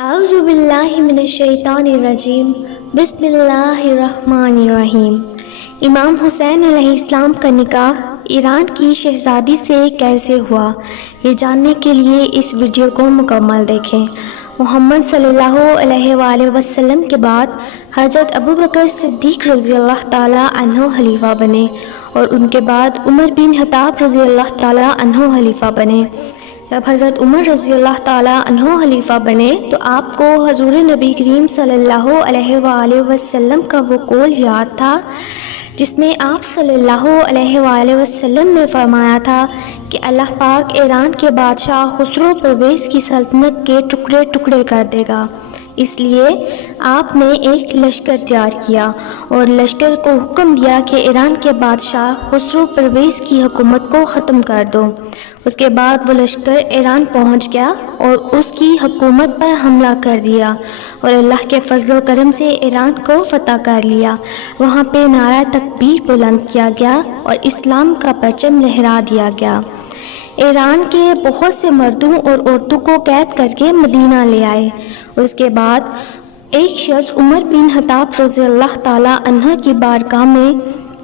اعوذ باللہ من الشیطان الرجیم بسم اللہ الرحمن الرحیم۔ امام حسین علیہ السلام کا نکاح ایران کی شہزادی سے کیسے ہوا، یہ جاننے کے لیے اس ویڈیو کو مکمل دیکھیں۔ محمد صلی اللہ علیہ وآلہ وسلم کے بعد حضرت ابوبکر صدیق رضی اللہ تعالیٰ عنہ خلیفہ بنے اور ان کے بعد عمر بن خطاب رضی اللہ تعالیٰ عنہ خلیفہ بنے۔ جب حضرت عمر رضی اللہ تعالیٰ عنہ خلیفہ بنے تو آپ کو حضور نبی کریم صلی اللہ علیہ وآلہ وسلم کا وہ قول یاد تھا جس میں آپ صلی اللہ علیہ وآلہ وسلم نے فرمایا تھا کہ اللہ پاک ایران کے بادشاہ خسرو پرویز کی سلطنت کے ٹکڑے ٹکڑے کر دے گا۔ اس لیے آپ نے ایک لشکر تیار کیا اور لشکر کو حکم دیا کہ ایران کے بادشاہ خسرو پرویز کی حکومت کو ختم کر دو۔ اس کے بعد وہ لشکر ایران پہنچ گیا اور اس کی حکومت پر حملہ کر دیا اور اللہ کے فضل و کرم سے ایران کو فتح کر لیا۔ وہاں پہ نعرہ تکبیر بلند کیا گیا اور اسلام کا پرچم لہرا دیا گیا۔ ایران کے بہت سے مردوں اور عورتوں کو قید کر کے مدینہ لے آئے۔ اس کے بعد ایک شخص عمر بن خطاب رضی اللہ تعالیٰ عنہ کی بارگاہ میں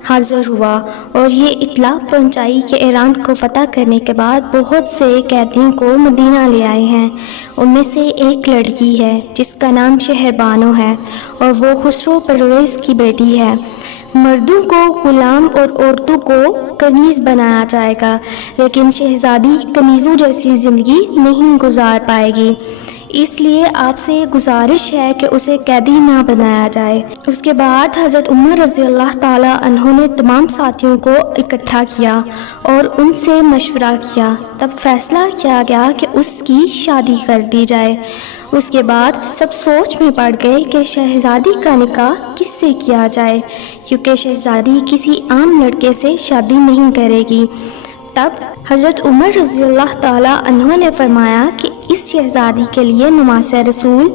حاضر ہوا اور یہ اطلاع پہنچائی کہ ایران کو فتح کرنے کے بعد بہت سے قیدیوں کو مدینہ لے آئے ہیں۔ ان میں سے ایک لڑکی ہے جس کا نام شہربانو ہے اور وہ خسرو پرویز کی بیٹی ہے۔ مردوں کو غلام اور عورتوں کو کنیز بنایا جائے گا، لیکن شہزادی کنیزوں جیسی زندگی نہیں گزار پائے گی، اس لیے آپ سے گزارش ہے کہ اسے قیدی نہ بنایا جائے۔ اس کے بعد حضرت عمر رضی اللہ تعالیٰ عنہ نے تمام ساتھیوں کو اکٹھا کیا اور ان سے مشورہ کیا، تب فیصلہ کیا گیا کہ اس کی شادی کر دی جائے۔ اس کے بعد سب سوچ میں پڑ گئے کہ شہزادی کا نکاح کس سے کیا جائے، کیونکہ شہزادی کسی عام لڑکے سے شادی نہیں کرے گی۔ تب حضرت عمر رضی اللہ تعالیٰ عنہ نے فرمایا کہ اس شہزادی کے لیے نماز رسول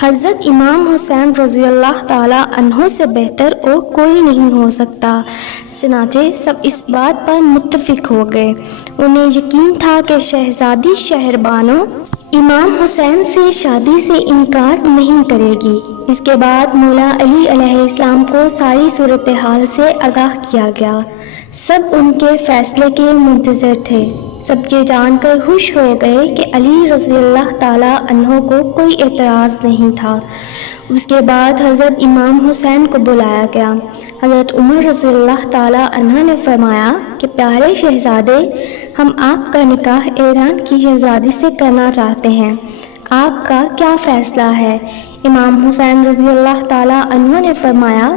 حضرت امام حسین رضی اللہ تعالیٰ عنہ سے بہتر اور کوئی نہیں ہو سکتا۔ چنانچہ سب اس بات پر متفق ہو گئے۔ انہیں یقین تھا کہ شہزادی شہربانو امام حسین سے شادی سے انکار نہیں کرے گی۔ اس کے بعد مولا علی علیہ السلام کو ساری صورتحال سے آگاہ کیا گیا۔ سب ان کے فیصلے کے منتظر تھے۔ سب یہ جان کر خوش ہو گئے کہ علی رضی اللہ تعالیٰ عنہ کو کوئی اعتراض نہیں تھا۔ اس کے بعد حضرت امام حسین کو بلایا گیا۔ حضرت عمر رضی اللہ تعالیٰ عنہ نے فرمایا کہ پیارے شہزادے، ہم آپ کا نکاح ایران کی شہزادی سے کرنا چاہتے ہیں، آپ کا کیا فیصلہ ہے؟ امام حسین رضی اللہ تعالیٰ عنہ نے فرمایا،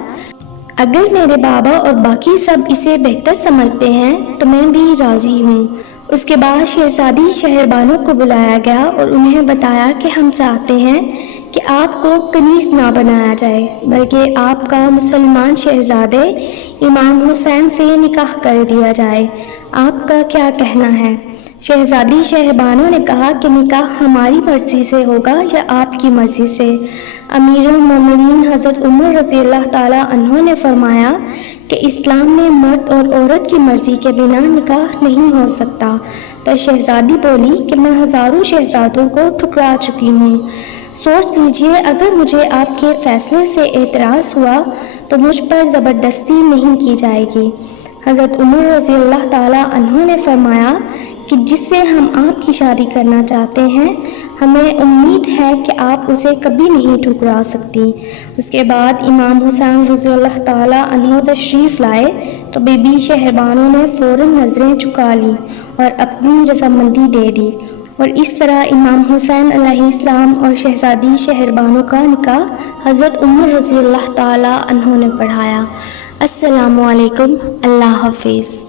اگر میرے بابا اور باقی سب اسے بہتر سمجھتے ہیں تو میں بھی راضی ہوں۔ اس کے بعد شہزادی شہربانو کو بلایا گیا اور انہیں بتایا کہ ہم چاہتے ہیں کہ آپ کو کنیز نہ بنایا جائے، بلکہ آپ کا مسلمان شہزادے امام حسین سے نکاح کر دیا جائے۔ آپ کا کیا کہنا ہے؟ شہزادی شہربانو نے کہا کہ نکاح ہماری مرضی سے ہوگا یا آپ کی مرضی سے؟ امیر المومنین حضرت عمر رضی اللہ تعالیٰ عنہ نے فرمایا کہ اسلام میں مرد اور عورت کی مرضی کے بنا نکاح نہیں ہو سکتا۔ تو شہزادی بولی کہ میں ہزاروں شہزادوں کو ٹھکرا چکی ہوں، سوچ لیجئے اگر مجھے آپ کے فیصلے سے اعتراض ہوا تو مجھ پر زبردستی نہیں کی جائے گی۔ حضرت عمر رضی اللہ تعالیٰ عنہ نے فرمایا کہ جس سے ہم آپ کی شادی کرنا چاہتے ہیں، ہمیں امید ہے کہ آپ اسے کبھی نہیں ٹھکرا سکتی۔ اس کے بعد امام حسین رضی اللہ تعالیٰ عنہ تشریف لائے تو بی بی شہربانو نے فوراً نظریں جھکا لی اور اپنی رضامندی دے دی، اور اس طرح امام حسین علیہ السلام اور شہزادی شہربانو کا نکاح حضرت عمر رضی اللہ تعالیٰ عنہ نے پڑھایا۔ السلام علیکم، اللہ حافظ۔